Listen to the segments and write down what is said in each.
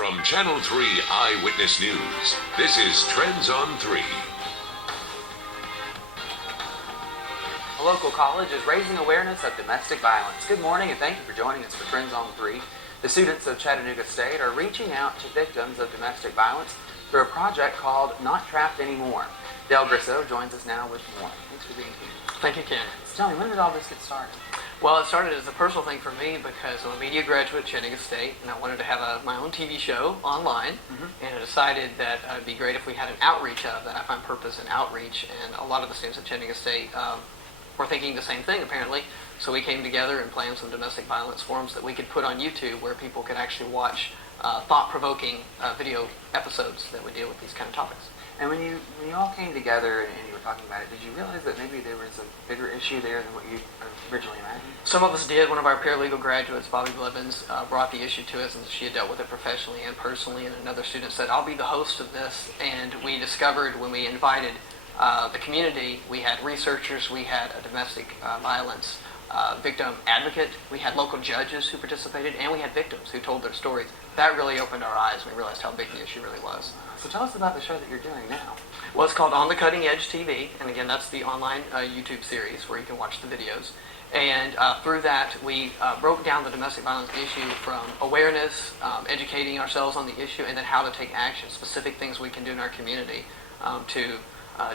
From Channel 3 Eyewitness News, this is Trends on 3. A local college is raising awareness of domestic violence. Good morning and thank you for joining us for Trends on 3. The students of Chattanooga State are reaching out to victims of domestic violence through a project called Not Trapped Anymore. Del Grisso joins us now with more. Thanks for being here. Thank you, Ken. So tell me, when did all this get started? Well, it started as a personal thing for me because I'm a media graduate at Chattanooga State, and I wanted to have my own TV show online, and I decided that it would be great if we had an outreach out of that. I find purpose in outreach, and a lot of the students at Chattanooga State were thinking the same thing, apparently. So we came together and planned some domestic violence forums that we could put on YouTube where people could actually watch thought-provoking video episodes that would deal with these kind of topics. And when you all came together and you were talking about it, did you realize that maybe there was a bigger issue there than what you originally imagined? Some of us did. One of our paralegal graduates, Bobby Blevins, brought the issue to us, and she had dealt with it professionally and personally. And another student said, "I'll be the host of this." And we discovered when we invited the community, we had researchers, we had a domestic violence victim advocate, we had local judges who participated, and we had victims who told their stories. That really opened our eyes. We realized how big the issue really was. So tell us about the show that you're doing now. Well, it's called On the Cutting Edge TV, and again, that's the online YouTube series where you can watch the videos. And through that, we broke down the domestic violence issue from awareness, educating ourselves on the issue, and then how to take action, specific things we can do in our community to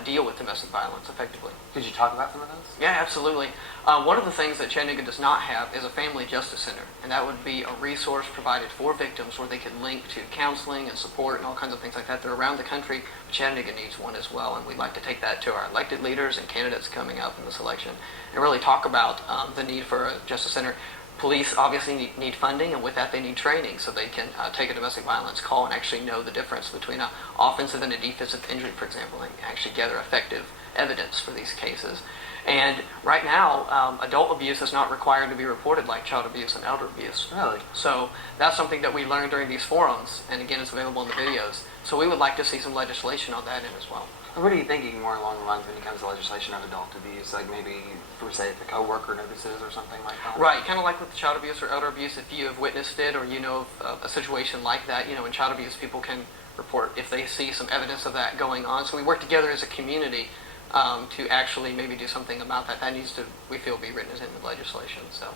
deal with domestic violence effectively. Did you talk about some of those? Yeah, absolutely. One of the things that Chattanooga does not have is a family justice center, and that would be a resource provided for victims where they can link to counseling and support and all kinds of things like that. They're around the country, but Chattanooga needs one as well, and we'd like to take that to our elected leaders and candidates coming up in this election and really talk about the need for a justice center. Police obviously need funding, and with that they need training so they can take a domestic violence call and actually know the difference between an offensive and a defensive injury, for example, and actually gather effective evidence for these cases. And right now, adult abuse is not required to be reported like child abuse and elder abuse. Really? So that's something that we learned during these forums, and again, it's available in the videos. So we would like to see some legislation on that end as well. What are you thinking more along the lines when it comes to legislation of adult abuse, like maybe, for say, if the coworker notices or something like that? Right, kind of like with child abuse or elder abuse, if you have witnessed it or you know of a situation like that, in child abuse, people can report if they see some evidence of that going on. So we work together as a community to actually maybe do something about that. That needs to, we feel, be written into the legislation. So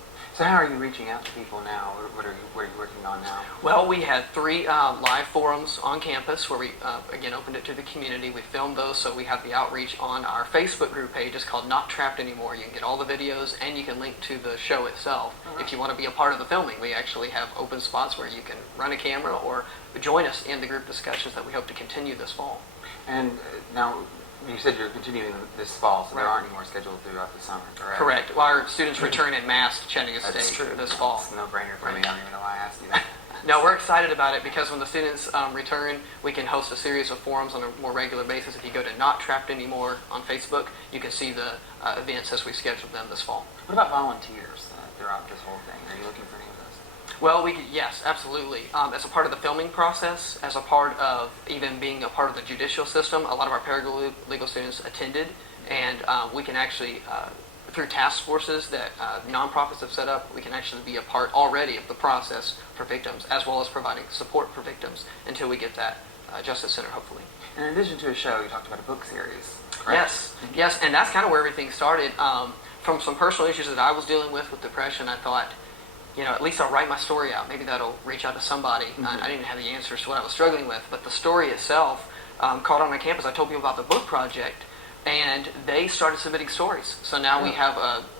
how are you reaching out to people now? What are you working on now? Well, we had 3 live forums on campus where we, again, opened it to the community. We filmed those, so we have the outreach on our Facebook group page. It's called Not Trapped Anymore. You can get all the videos, and you can link to the show itself. If you want to be a part of the filming, we actually have open spots where you can run a camera or join us in the group discussions that we hope to continue this fall. And now, you said you're continuing this fall, so there aren't any more scheduled throughout the summer, correct? Correct. Well, our students return en masse to Chattanooga State this fall. It's a no-brainer for me. I don't even know why I asked you that. No, we're excited about it because when the students return, we can host a series of forums on a more regular basis. If you go to Not Trapped Anymore on Facebook, you can see the events as we schedule them this fall. What about volunteers throughout this whole thing? Are you looking for any of those? Well, yes, absolutely. As a part of the filming process, as a part of even being a part of the judicial system, a lot of our paralegal students attended, and we can actually, through task forces that nonprofits have set up, we can actually be a part already of the process for victims, as well as providing support for victims until we get that Justice Center, hopefully. And in addition to a show, you talked about a book series, correct? Yes, and that's kind of where everything started. From some personal issues that I was dealing with depression, I thought, at least I'll write my story out. Maybe that'll reach out to somebody. I didn't have the answers to what I was struggling with, but the story itself caught on my campus. I told people about the book project, and they started submitting stories. So now we have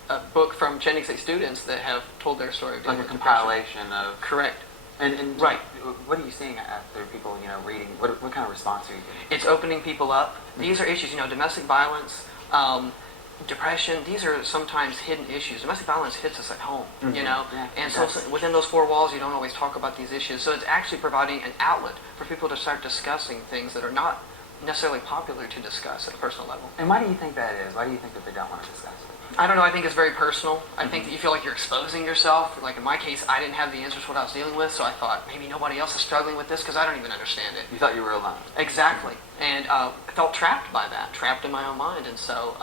a book from Chattanooga State students that have told their story. Like a compilation of... Correct. And right. What are you seeing after people, reading? What kind of response are you getting? It's opening people up. These are issues, domestic violence, depression. These are sometimes hidden issues. Domestic violence hits us at home, and so within those 4 walls, you don't always talk about these issues. So it's actually providing an outlet for people to start discussing things that are not necessarily popular to discuss at a personal level. And why do you think that is? Why do you think that they don't want to discuss it? I don't know. I think it's very personal. I think that you feel like you're exposing yourself. Like in my case, I didn't have the answers to what I was dealing with, so I thought maybe nobody else is struggling with this because I don't even understand it. You thought you were alone. Exactly. And I felt trapped by that, trapped in my own mind. And so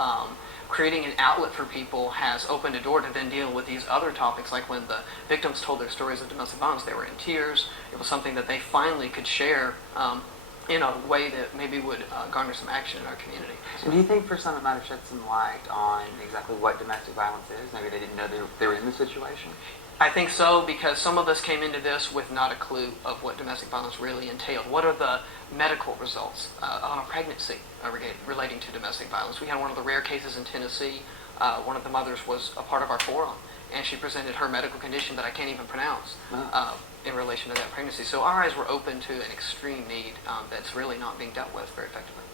creating an outlet for people has opened a door to then deal with these other topics, like when the victims told their stories of domestic violence, they were in tears. It was something that they finally could share in a way that maybe would garner some action in our community. And do you think for some it might have shed some light on exactly what domestic violence is? Maybe they didn't know they were in the situation? I think so, because some of us came into this with not a clue of what domestic violence really entailed. What are the medical results on a pregnancy relating to domestic violence? We had one of the rare cases in Tennessee. One of the mothers was a part of our forum, and she presented her medical condition that I can't even pronounce in relation to that pregnancy. So our eyes were open to an extreme need that's really not being dealt with very effectively.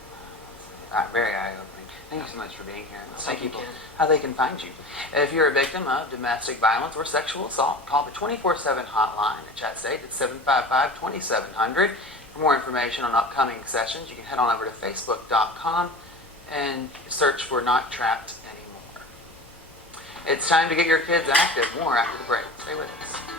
Very eye-opening. Thank you so much for being here. Tell Thank you, people Ken. how they can find you. If you're a victim of domestic violence or sexual assault, call the 24/7 hotline at Chat State at 755-2700. For more information on upcoming sessions, you can head on over to facebook.com and search for Not Trapped Anymore. It's time to get your kids active. More after the break. Stay with us.